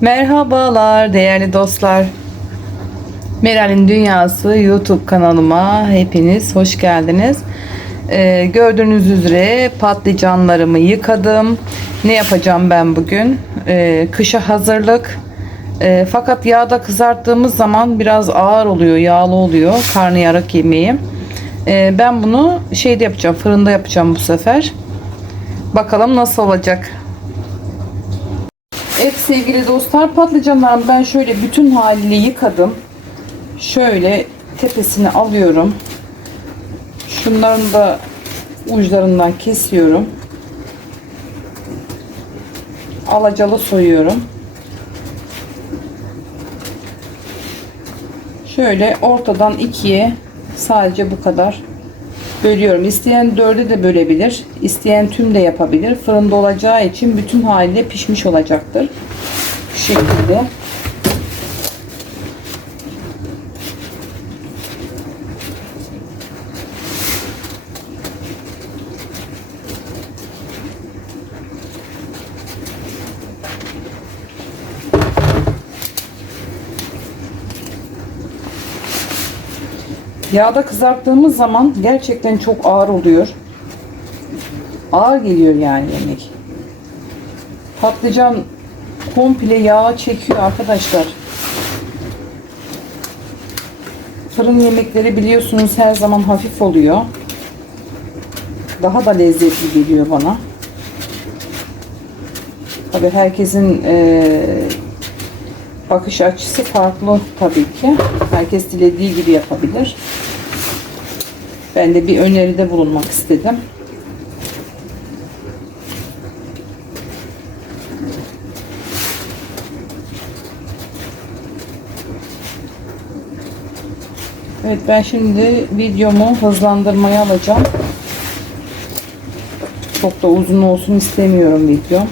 Merhabalar değerli dostlar. Meral'in Dünyası YouTube kanalıma hepiniz hoş geldiniz. Ee, gördüğünüz üzere patlıcanlarımı yıkadım. Ne yapacağım ben bugün? Ee, kışa hazırlık. Ee, fakat yağda kızarttığımız zaman biraz ağır oluyor, yağlı oluyor karnıyarık yemeği. Ee, ben bunu şeyde yapacağım, fırında yapacağım bu sefer. Bakalım nasıl olacak. Evet sevgili dostlar patlıcanlarımı ben şöyle bütün haliyle yıkadım. Şöyle tepesini alıyorum. Şunların da uçlarından kesiyorum. Alacalı soyuyorum. Şöyle ortadan ikiye sadece bu kadar bölüyorum. İsteyen dörde de bölebilir. İsteyen tüm de yapabilir. Fırında olacağı için bütün haliyle pişmiş olacaktır. Bu şekilde. Yağda kızarttığımız zaman gerçekten çok ağır oluyor. Ağır geliyor yani yemek. Patlıcan komple yağ çekiyor arkadaşlar. Fırın yemekleri biliyorsunuz her zaman hafif oluyor. Daha da lezzetli geliyor bana. Tabi herkesin eee bakış açısı farklı tabii ki. Herkes dilediği gibi yapabilir. Ben de bir öneride bulunmak istedim. Evet ben şimdi videomu hızlandırmaya alacağım. Çok da uzun olsun istemiyorum video.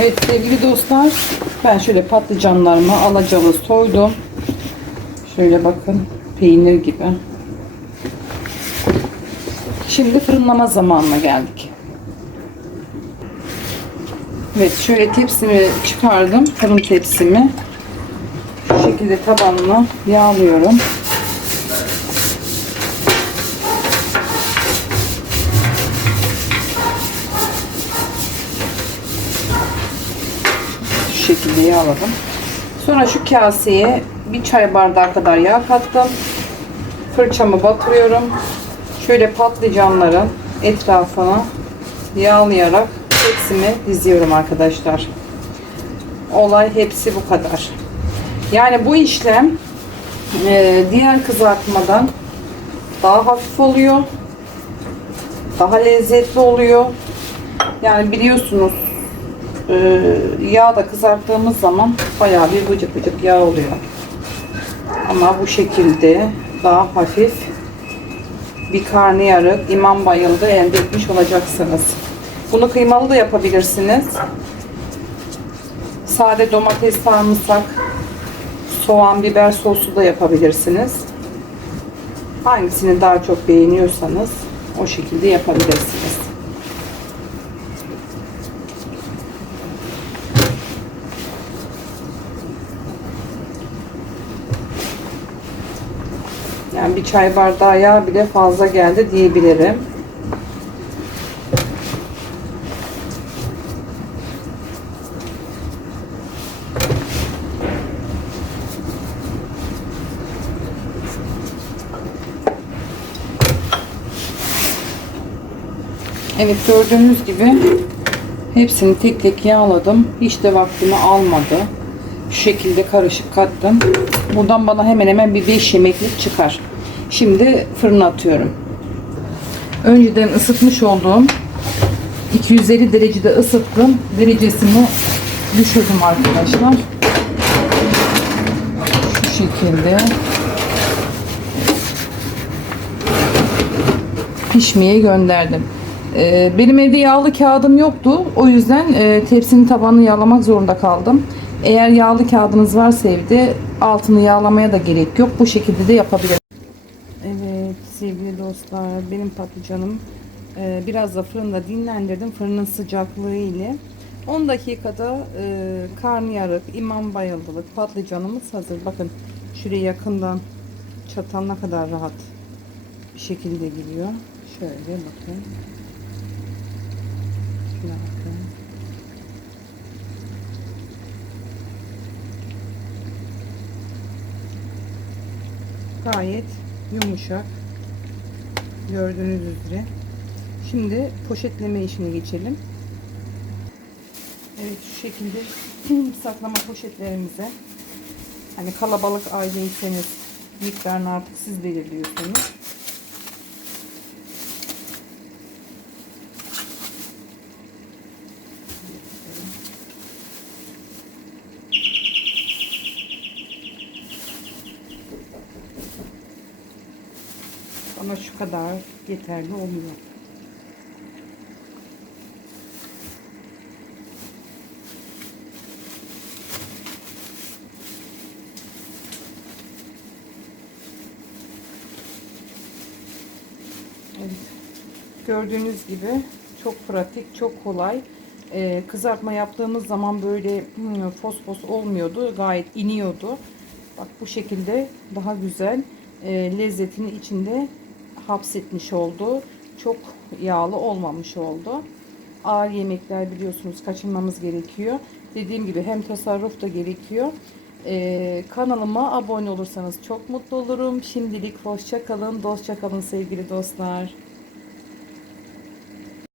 Evet sevgili dostlar ben şöyle patlıcanlarımı alacalı soydum. Şöyle bakın peynir gibi. Şimdi fırınlama zamanına geldik. Evet şöyle tepsimi çıkardım. Fırın tepsimi. Şu şekilde tabanını yağlıyorum. Şekilde yağladım. Sonra şu kaseye bir çay bardağı kadar yağ kattım. Fırçamı batırıyorum. Şöyle patlıcanların etrafına yağlayarak hepsini diziyorum arkadaşlar. Olay hepsi bu kadar. Yani bu işlem e, diğer kızartmadan daha hafif oluyor. Daha lezzetli oluyor. Yani biliyorsunuz e, yağda kızarttığımız zaman bayağı bir bıcık bıcık yağ oluyor. Ama bu şekilde daha hafif bir karnıyarık imam bayıldı elde etmiş olacaksınız. Bunu kıymalı da yapabilirsiniz. Sade domates, sarımsak, soğan, biber sosu da yapabilirsiniz. Hangisini daha çok beğeniyorsanız o şekilde yapabilirsiniz. Yani bir çay bardağı yağ bile fazla geldi diyebilirim. Evet gördüğünüz gibi hepsini tek tek yağladım. Hiç de vaktimi almadı. Şu şekilde karışık kattım. Buradan bana hemen hemen bir 5 yemeklik çıkar. Şimdi fırına atıyorum. Önceden ısıtmış olduğum 250 derecede ısıttım. Derecesini düşürdüm arkadaşlar. Şu şekilde pişmeye gönderdim. Ee, benim evde yağlı kağıdım yoktu. O yüzden e, tepsinin tabanını yağlamak zorunda kaldım. Eğer yağlı kağıdınız varsa evde altını yağlamaya da gerek yok. Bu şekilde de yapabilirsiniz. Evet sevgili dostlar benim patlıcanım e, biraz da fırında dinlendirdim. Fırının sıcaklığı ile 10 dakikada e, karnıyarık, imam bayıldılık patlıcanımız hazır. Bakın şuraya yakından çatal ne kadar rahat bir şekilde giriyor. Şöyle bakın. Şuna bakın. Gayet yumuşak. Gördüğünüz üzere. Şimdi poşetleme işine geçelim. Evet şu şekilde saklama poşetlerimize hani kalabalık aileyseniz miktarını artık siz belirliyorsunuz. Ama şu kadar yeterli olmuyor. Evet. Gördüğünüz gibi çok pratik, çok kolay. Ee, kızartma yaptığımız zaman böyle hmm, fos olmuyordu. Gayet iniyordu. Bak bu şekilde daha güzel e, lezzetini içinde hapsetmiş oldu. Çok yağlı olmamış oldu. Ağır yemekler biliyorsunuz kaçınmamız gerekiyor. Dediğim gibi hem tasarruf da gerekiyor. Ee, kanalıma abone olursanız çok mutlu olurum. Şimdilik hoşça kalın, dostça kalın sevgili dostlar.